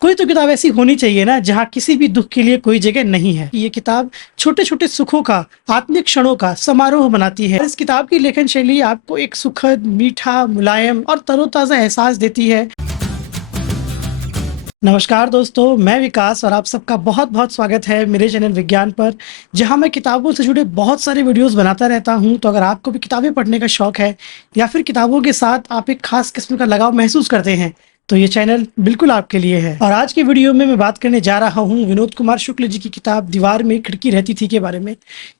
कोई तो किताब ऐसी होनी चाहिए ना जहाँ किसी भी दुख के लिए कोई जगह नहीं है। ये किताब छोटे छोटे सुखों का, आत्मिक क्षणों का समारोह बनाती है। इस किताब की लेखन शैली आपको एक सुखद, मीठा, मुलायम और तरोताजा एहसास देती है। नमस्कार दोस्तों, मैं विकास और आप सबका बहुत बहुत स्वागत है मेरे चैनल विज्ञान पर, जहां मैं किताबों से जुड़े बहुत सारे वीडियोस बनाता रहता हूं। तो अगर आपको भी किताबें पढ़ने का शौक है या फिर किताबों के साथ आप एक खास किस्म का लगाव महसूस करते हैं, तो ये चैनल बिल्कुल आपके लिए है। और आज की वीडियो में मैं बात करने जा रहा हूँ विनोद कुमार शुक्ल जी की किताब दीवार में खिड़की रहती थी के बारे में।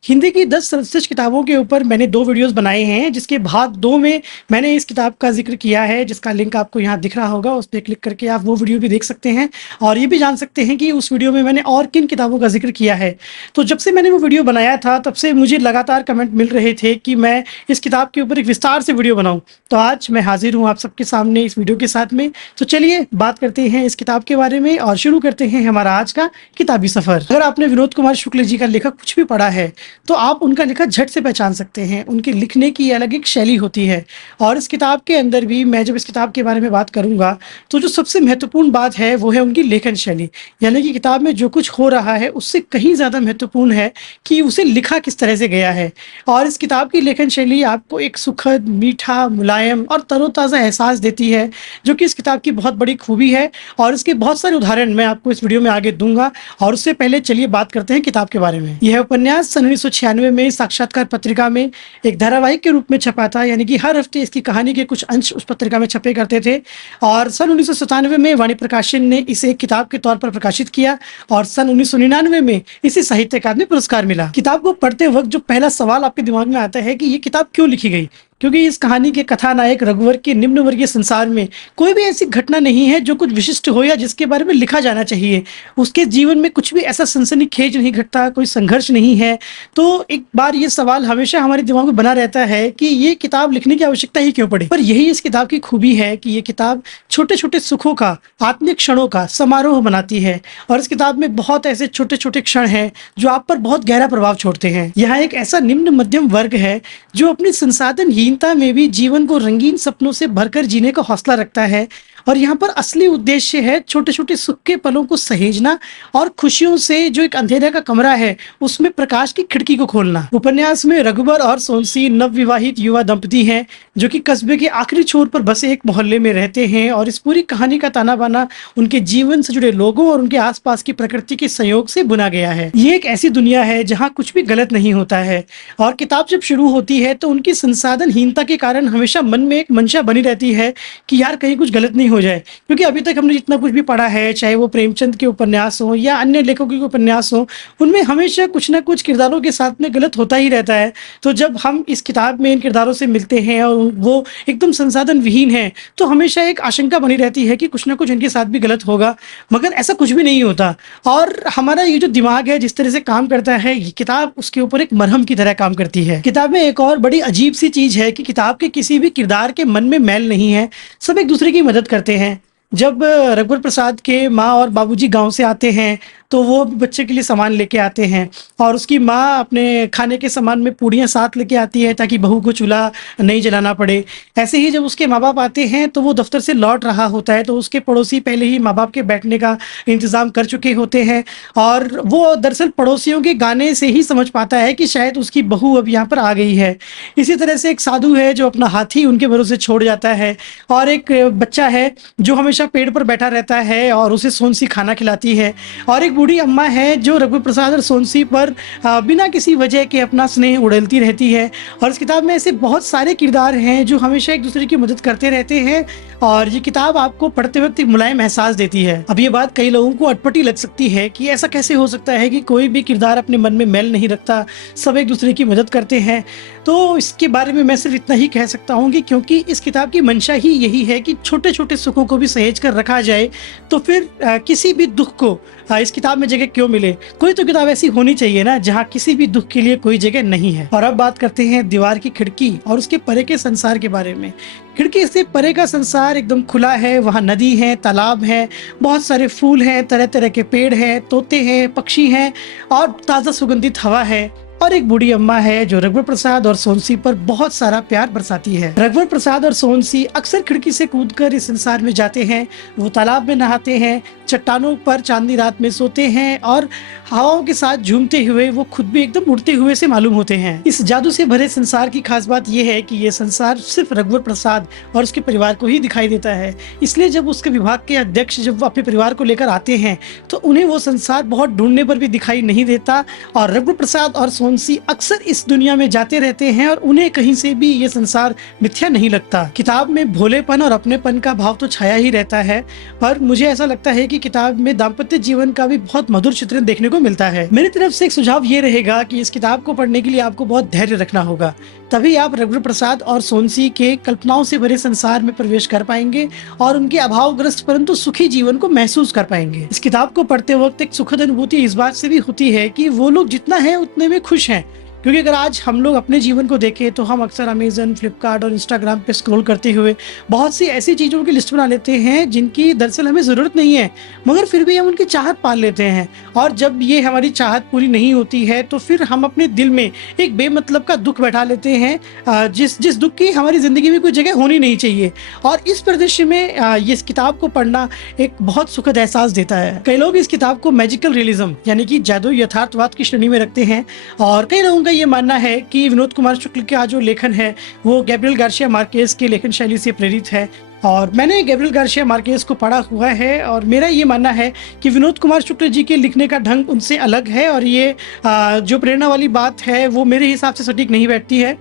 हिंदी की 10 सर्वश्रेष्ठ किताबों के ऊपर मैंने 2 वीडियोस बनाए हैं, जिसके भाग 2 में मैंने इस किताब का जिक्र किया है, जिसका लिंक आपको यहाँ दिख रहा होगा। उस पर क्लिक करके आप वो वीडियो भी देख सकते हैं और ये भी जान सकते हैं कि उस वीडियो में मैंने और किन किताबों का जिक्र किया है। तो जब से मैंने वो वीडियो बनाया था तब से मुझे लगातार कमेंट मिल रहे थे कि मैं इस किताब के ऊपर एक विस्तार से वीडियो बनाऊं। तो आज मैं हाजिर हूं आप सबके सामने इस वीडियो के साथ में। तो चलिए बात करते हैं इस किताब के बारे में और शुरू करते हैं हमारा आज का किताबी सफर। अगर आपने विनोद कुमार शुक्ल जी का लिखा कुछ भी पढ़ा है तो आप उनका लिखा झट से पहचान सकते हैं। उनके लिखने की अलग एक शैली होती है और इस किताब के अंदर भी मैं जब इस किताब के बारे में बात करूंगा तो जो सबसे महत्वपूर्ण बात है वो है उनकी लेखन शैली। यानी कि किताब में जो कुछ हो रहा है उससे कहीं ज़्यादा महत्वपूर्ण है कि उसे लिखा किस तरह से गया है। और इस किताब की लेखन शैली आपको एक सुखद, मीठा, मुलायम और तरोताज़ा एहसास देती है, जो कि इस किताब की बहुत बड़ी खूबी है। और इसके बहुत सारे उदाहरण मैं आपको इस वीडियो में आगे दूंगा। और उससे पहले चलिए बात करते हैं किताब के बारे में। यह उपन्यास सन 1996 में साक्षात्कार पत्रिका में एक धारावाहिक के रूप में छपा था, यानी कि हर हफ्ते इसकी कहानी के कुछ अंश उस पत्रिका में छपे करते थे। और सन 1997 में वाणी प्रकाशन ने इसे एक किताब के तौर पर प्रकाशित किया और सन 1999 में इसे साहित्य अकादमी पुरस्कार मिला। किताब को पढ़ते वक्त जो पहला सवाल आपके दिमाग में आता है कि ये किताब क्यों लिखी गई, क्योंकि इस कहानी के कथानायक रघुवर के निम्न वर्गीय संसार में कोई भी ऐसी घटना नहीं है जो कुछ विशिष्ट हो या जिसके बारे में लिखा जाना चाहिए। उसके जीवन में कुछ भी ऐसा सनसनीखेज नहीं घटता, कोई संघर्ष नहीं है। तो एक बार ये सवाल हमेशा हमारे दिमाग में बना रहता है कि ये किताब लिखने की आवश्यकता ही क्यों पड़ी। पर यही इस किताब की खूबी है कि ये किताब छोटे छोटे सुखों का, आत्मिक क्षणों का समारोह बनाती है। और इस किताब में बहुत ऐसे छोटे छोटे क्षण हैं जो आप पर बहुत गहरा प्रभाव छोड़ते हैं। यहाँ एक ऐसा निम्न मध्यम वर्ग है जो अपनी संसाधनहीनता में भी जीवन को रंगीन सपनों से भरकर जीने का हौसला रखता है। और यहाँ पर असली उद्देश्य है छोटे छोटे सुख के पलों को सहेजना और खुशियों से जो एक अंधेरे का कमरा है उसमें प्रकाश की खिड़की को खोलना। उपन्यास में रघुबर और सोनसी नवविवाहित युवा दंपति हैं जो कि कस्बे के आखिरी छोर पर बसे एक मोहल्ले में रहते हैं। और इस पूरी कहानी का ताना बाना उनके जीवन से जुड़े लोगों और उनके आसपास की प्रकृति के संयोग से बुना गया है। ये एक ऐसी दुनिया है जहाँ कुछ भी गलत नहीं होता है। और किताब जब शुरू होती है तो उनकी संसाधनहीनता के कारण हमेशा मन में एक मंशा बनी रहती है कि यार कहीं कुछ गलत नहीं हो जाए। क्योंकि अभी तक हमने जितना कुछ भी पढ़ा है, चाहे वो प्रेमचंद के उपन्यास हो या अन्य लेखकों के उपन्यास हो, उनमें हमेशा कुछ ना कुछ किरदारों के साथ में गलत होता ही रहता है। तो जब हम इस किताब में इन किरदारों से मिलते हैं और वो एकदम संसाधन विहीन है तो हमेशा एक आशंका बनी रहती है कि कुछ ना कुछ इनके साथ भी गलत होगा, मगर ऐसा कुछ भी नहीं होता। और हमारा ये जो दिमाग है जिस तरह से काम करता है, ये किताब उसके ऊपर एक मरहम की तरह काम करती है। किताब में एक और बड़ी अजीब सी चीज है कि किताब के किसी भी किरदार के मन में मैल नहीं है, सब एक दूसरे की मदद करते हैं। जब रघुवर प्रसाद के माँ और बाबूजी गांव से आते हैं तो वो बच्चे के लिए सामान लेके आते हैं और उसकी माँ अपने खाने के सामान में पूड़ियाँ साथ लेके आती है ताकि बहू को चूल्हा नहीं जलाना पड़े। ऐसे ही जब उसके माँ बाप आते हैं तो वो दफ्तर से लौट रहा होता है तो उसके पड़ोसी पहले ही माँ बाप के बैठने का इंतज़ाम कर चुके होते हैं और वो दरअसल पड़ोसियों के गाने से ही समझ पाता है कि शायद उसकी बहू अब यहाँ पर आ गई है। इसी तरह से एक साधु है जो अपना हाथी उनके भरोसे छोड़ जाता है और एक बच्चा है जो हमेशा पेड़ पर बैठा रहता है और उसे सोनसी खाना खिलाती है। और एक बूढ़ी अम्मा है जो रघुवर प्रसाद और सोनसी पर बिना किसी वजह के अपना स्नेह उड़ेलती रहती है। और इस किताब में ऐसे बहुत सारे किरदार हैं जो हमेशा एक दूसरे की मदद करते रहते हैं और ये किताब आपको पढ़ते वक्त एक मुलायम एहसास देती है। अब ये बात कई लोगों को अटपटी लग सकती है कि ऐसा कैसे हो सकता है कि कोई भी किरदार अपने मन में मैल नहीं रखता, सब एक दूसरे की मदद करते हैं। तो इसके बारे में मैं सिर्फ इतना ही कह सकता हूँ कि क्योंकि इस किताब की मंशा ही यही है कि छोटे छोटे सुखों को भी सहेज कर रखा जाए, तो फिर किसी भी दुख को इस किताब में जगह क्यों मिले। कोई तो किताब ऐसी होनी चाहिए ना जहाँ किसी भी दुख के लिए कोई जगह नहीं है। और अब बात करते हैं दीवार की खिड़की और उसके परे के संसार के बारे में। खिड़की से परे का संसार एकदम खुला है, वहाँ नदी है, तालाब है, बहुत सारे फूल हैं, तरह तरह के पेड़ हैं, तोते हैं, पक्षी हैं और ताज़ा सुगंधित हवा है। और एक बूढ़ी अम्मा है जो रघुवर प्रसाद और सोनसी पर बहुत सारा प्यार बरसाती है। रघुवर प्रसाद और सोनसी अक्सर खिड़की से कूदकर इस संसार में जाते हैं। वो तालाब में नहाते हैं, चट्टानों पर चांदनी रात में सोते हैं और हवाओं के साथ झूमते हुए वो खुद भी एकदम उड़ते हुए से मालूम होते हैं। इस जादू से भरे संसार की खास बात यह है कि ये संसार सिर्फ रघुवर प्रसाद और उसके परिवार को ही दिखाई देता है। इसलिए जब उसके विभाग के अध्यक्ष जब अपने परिवार को लेकर आते हैं तो उन्हें वो संसार बहुत ढूंढने पर भी दिखाई नहीं देता और रघुवर प्रसाद और सोनसी अक्सर इस दुनिया में जाते रहते हैं और उन्हें कहीं से भी ये संसार मिथ्या नहीं लगता। किताब में भोलेपन और अपनेपन का भाव तो छाया ही रहता है, पर मुझे ऐसा लगता है कि किताब में दाम्पत्य जीवन का भी बहुत मधुर चित्रण देखने को मिलता है। मेरी तरफ से एक सुझाव ये रहेगा कि इस किताब को पढ़ने के लिए आपको बहुत धैर्य रखना होगा, तभी आप रघुवर प्रसाद और सोनसी के कल्पनाओं से भरे संसार में प्रवेश कर पाएंगे और उनके अभावग्रस्त परंतु सुखी जीवन को महसूस कर पाएंगे। इस किताब को पढ़ते वक्त एक सुखद अनुभूति इस बात से भी होती है कि वो लोग जितना है उतने में खुश हैं, क्योंकि अगर आज हम लोग अपने जीवन को देखें तो हम अक्सर अमेजन, फ्लिपकार्ट और इंस्टाग्राम पे स्क्रॉल करते हुए बहुत सी ऐसी चीज़ों की लिस्ट बना लेते हैं जिनकी दरअसल हमें ज़रूरत नहीं है, मगर फिर भी हम उनकी चाहत पाल लेते हैं। और जब ये हमारी चाहत पूरी नहीं होती है तो फिर हम अपने दिल में एक बेमतलब का दुख बैठा लेते हैं, जिस दुख की हमारी ज़िंदगी में कोई जगह होनी नहीं चाहिए। और इस परिदृश्य में इस किताब को पढ़ना एक बहुत सुखद एहसास देता है। कई लोग इस किताब को मैजिकल रियलिज्म यानी कि जादू यथार्थवाद की श्रेणी में रखते हैं और कई लोगों का ये मानना है कि विनोद कुमार शुक्ल का जो लेखन है वो गैब्रियल गार्सिया मार्केज के लेखन शैली से प्रेरित है। और मैंने गैब्रियल गार्सिया मार्केज को पढ़ा हुआ है और मेरा ये मानना है कि विनोद कुमार शुक्ल जी के लिखने का ढंग उनसे अलग है और ये जो प्रेरणा वाली बात है वो मेरे हिसाब से सटीक नहीं बैठती है।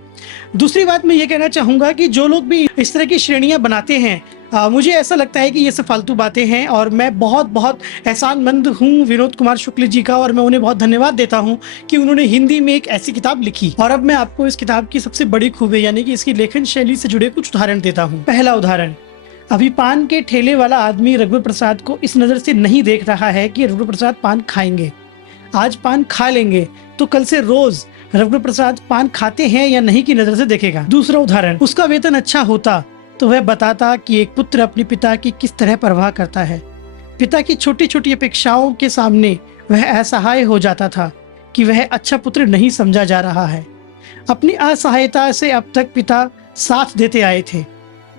दूसरी बात मैं ये कहना चाहूँगा कि जो लोग भी इस तरह की श्रेणियाँ बनाते हैं, मुझे ऐसा लगता है कि ये सब फालतू बातें हैं और मैं बहुत बहुत एहसानमंद हूँ विनोद कुमार शुक्ल जी का और मैं उन्हें बहुत धन्यवाद देता हूँ कि उन्होंने हिंदी में एक ऐसी किताब लिखी। और अब मैं आपको इस किताब की सबसे बड़ी खूबी यानी कि इसकी लेखन शैली से जुड़े कुछ उदाहरण देता हूँ। पहला उदाहरण, अभी पान के ठेले वाला आदमी रघुवर प्रसाद को इस नज़र से नहीं देख रहा है कि रघुवर प्रसाद पान खाएंगे। आज पान खा लेंगे तो कल से रोज रघुवर प्रसाद पान खाते हैं या नहीं की नजर से देखेगा। दूसरा उदाहरण, उसका वेतन अच्छा होता तो वह बताता कि एक पुत्र अपने पिता की किस तरह परवाह करता है। पिता की छोटी छोटी अपेक्षाओं के सामने वह असहाय हो जाता था कि वह अच्छा पुत्र नहीं समझा जा रहा है। अपनी असहायता से अब तक पिता साथ देते आए थे,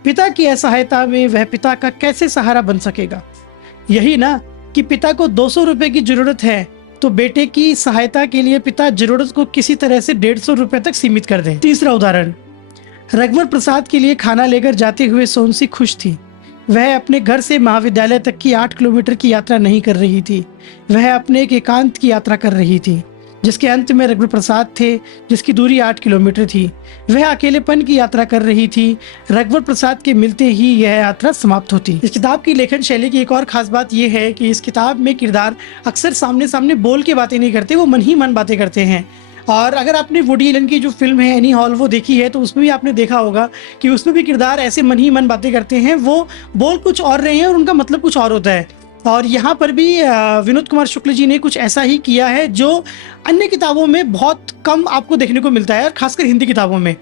पिता की असहायता में वह पिता का कैसे सहारा बन सकेगा। यही ना कि पिता को 200 रुपए की जरूरत है तो बेटे की सहायता के लिए पिता जरूरत को किसी तरह से 150 रुपए तक सीमित कर दे। तीसरा उदाहरण, रघुवर प्रसाद के लिए खाना लेकर जाते हुए सोनसी खुश थी। वह अपने घर से महाविद्यालय तक की 8 किलोमीटर की यात्रा नहीं कर रही थी, वह अपने एक एकांत की यात्रा कर रही थी जिसके अंत में रघुवर प्रसाद थे, जिसकी दूरी 8 किलोमीटर थी। वह अकेलेपन की यात्रा कर रही थी। रघुवर प्रसाद के मिलते ही यह यात्रा समाप्त होती। इस किताब की लेखन शैली की एक और खास बात यह है कि इस किताब में किरदार अक्सर सामने सामने बोल के बातें नहीं करते, वो मन ही मन बातें करते हैं। और अगर आपने वुडी एलन की जो फिल्म है एनी हॉल वो देखी है तो उसमें भी आपने देखा होगा कि उसमें भी किरदार ऐसे मन ही मन बातें करते हैं, वो बोल कुछ और रहे हैं और उनका मतलब कुछ और होता है। और यहाँ पर भी विनोद कुमार शुक्ल जी ने कुछ ऐसा ही किया है जो अन्य किताबों में बहुत कम आपको देखने को मिलता है, और खासकर हिंदी किताबों में।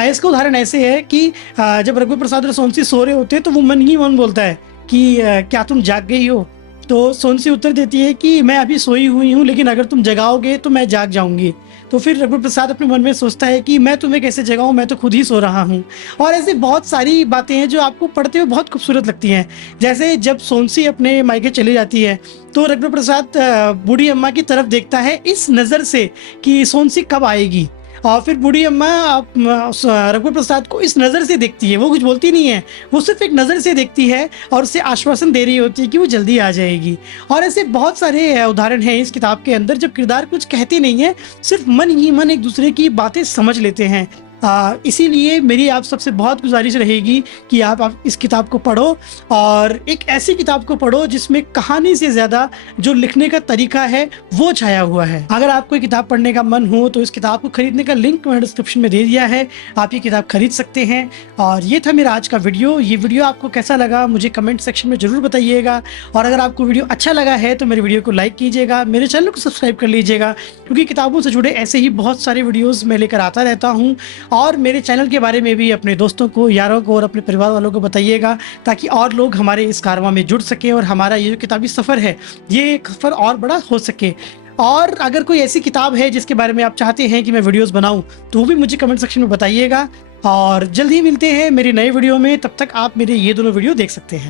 इसका उदाहरण ऐसे है कि जब रघुवर प्रसाद और सोनसी सो रहे होते हैं तो वो मन ही मन बोलता है कि क्या तुम जाग गई हो। तो सोनसी उत्तर देती है कि मैं अभी सोई हुई हूँ, लेकिन अगर तुम जगाओगे तो मैं जाग जाऊंगी। तो फिर रघुवर प्रसाद अपने मन में सोचता है कि मैं तुम्हें कैसे जगाऊं, मैं तो खुद ही सो रहा हूँ। और ऐसे बहुत सारी बातें हैं जो आपको पढ़ते हुए बहुत खूबसूरत लगती हैं। जैसे जब सोनसी अपने मायके चली जाती है तो रघुवर प्रसाद बूढ़ी अम्मा की तरफ देखता है इस नज़र से कि सोनसी कब आएगी, और फिर बूढ़ी अम्मा रघुवर प्रसाद को इस नज़र से देखती है। वो कुछ बोलती नहीं है, वो सिर्फ एक नज़र से देखती है और उससे आश्वासन दे रही होती है कि वो जल्दी आ जाएगी। और ऐसे बहुत सारे उदाहरण हैं इस किताब के अंदर जब किरदार कुछ कहते नहीं है, सिर्फ मन ही मन एक दूसरे की बातें समझ लेते हैं। इसीलिए मेरी आप सबसे बहुत गुजारिश रहेगी कि आप इस किताब को पढ़ो, और एक ऐसी किताब को पढ़ो जिसमें कहानी से ज़्यादा जो लिखने का तरीका है वो छाया हुआ है। अगर आपको ये किताब पढ़ने का मन हो तो इस किताब को खरीदने का लिंक मैंने डिस्क्रिप्शन में दे दिया है, आप ये किताब खरीद सकते हैं। और ये था मेरा आज का वीडियो। ये वीडियो आपको कैसा लगा मुझे कमेंट सेक्शन में ज़रूर बताइएगा, और अगर आपको वीडियो अच्छा लगा है तो मेरे वीडियो को लाइक कीजिएगा, मेरे चैनल को सब्सक्राइब कर लीजिएगा, क्योंकि किताबों से जुड़े ऐसे ही बहुत सारे वीडियोज़ मैं लेकर आता रहता हूँ। और मेरे चैनल के बारे में भी अपने दोस्तों को, यारों को और अपने परिवार वालों को बताइएगा, ताकि और लोग हमारे इस कारवां में जुड़ सकें और हमारा ये जो किताबी सफ़र है ये सफ़र और बड़ा हो सके। और अगर कोई ऐसी किताब है जिसके बारे में आप चाहते हैं कि मैं वीडियोस बनाऊं, तो वो भी मुझे कमेंट सेक्शन में बताइएगा। और जल्द ही मिलते हैं मेरे नए वीडियो में, तब तक आप मेरे ये दोनों वीडियो देख सकते हैं।